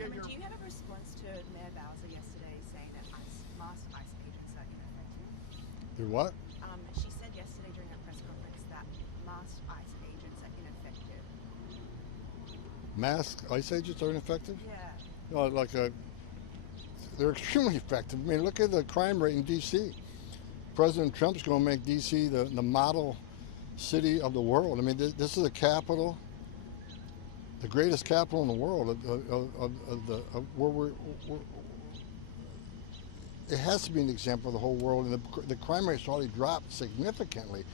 Do you have a response to Mayor Bowser yesterday saying that masked ICE agents are ineffective? Do what? She said yesterday during a press conference that masked ICE agents are ineffective. Masked ICE agents are ineffective? Yeah. No, they're extremely effective. I mean, look at the crime rate in D.C. President Trump's going to make D.C. the model city of the world. I mean, this is the capital, the greatest capital in the world it has to be an example of the whole world, and the crime rate's already dropped significantly.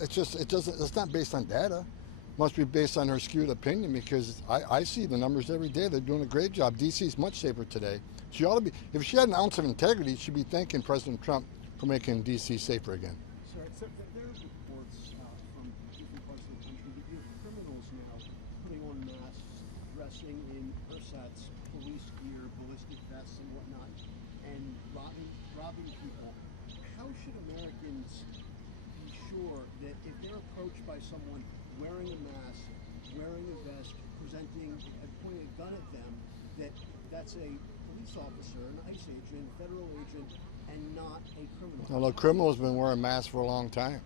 It's not based on data. It must be based on her skewed opinion, because I see the numbers every day. They're doing a great job. DC's much safer today. She ought to be, if she had an ounce of integrity, she'd be thanking President Trump for making DC safer again. Sir, so there are reports from different parts of the country that you have criminals now putting on masks, dressing in ersatz, police gear, ballistic vests, and whatnot, and robbing people. How should Americans be sure that if they're approached by someone wearing a mask, wearing a vest, pointing a gun at them, that's a police officer, an ICE agent, federal agent, and not a criminal? Well, the criminal's been wearing masks for a long time.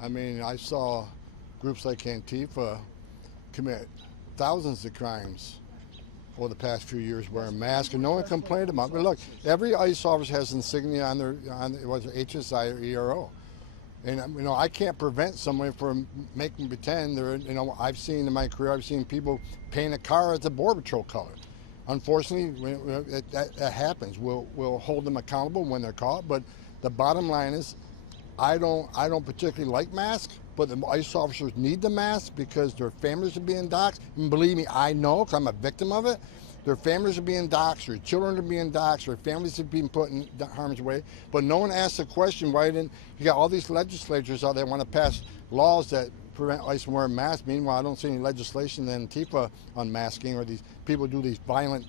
I mean, I saw groups like Antifa commit thousands of crimes over the past few years wearing masks, and no one complained about it. But look, every ICE officer has insignia on their HSI or ERO. And I can't prevent someone from making pretend they're. I've seen in my career, I've seen people paint a car as a Border Patrol color. Unfortunately, that happens. We'll hold them accountable when they're caught. But the bottom line is, I don't particularly like masks, but the ICE officers need the mask because their families are being doxxed. And believe me, I know, because I'm a victim of it. Their families are being doxxed, their children are being doxxed, their families are being put in harm's way. But no one asks the question, why didn't you got all these legislatures out there want to pass laws that prevent ICE from wearing masks? Meanwhile, I don't see any legislation in Antifa on masking, or these people do these violent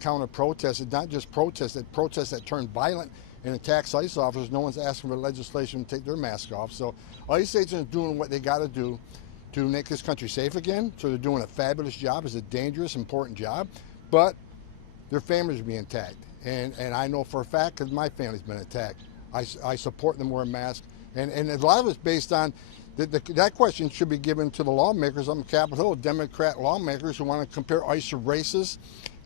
counter protests. It's not just protests that turn violent and attacks ICE officers. No one's asking for legislation to take their mask off. So ICE agents are doing what they got to do to make this country safe again. So they're doing a fabulous job. It's a dangerous, important job. But their families are being attacked. And I know for a fact, because my family's been attacked. I support them wearing masks. And a lot of it's based on, that question should be given to the lawmakers on Capitol Hill, Democrat lawmakers who want to compare ICE to racists,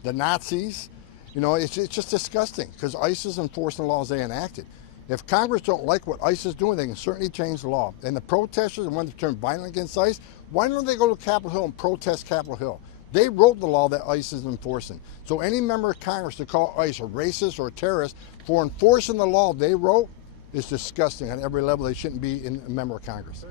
the Nazis. It's just disgusting, because ICE is enforcing the laws they enacted. If Congress don't like what ICE is doing, they can certainly change the law. And the protesters, the ones that turn violent against ICE, why don't they go to Capitol Hill and protest Capitol Hill? They wrote the law that ICE is enforcing. So any member of Congress to call ICE a racist or a terrorist for enforcing the law they wrote is disgusting on every level. They shouldn't be a member of Congress.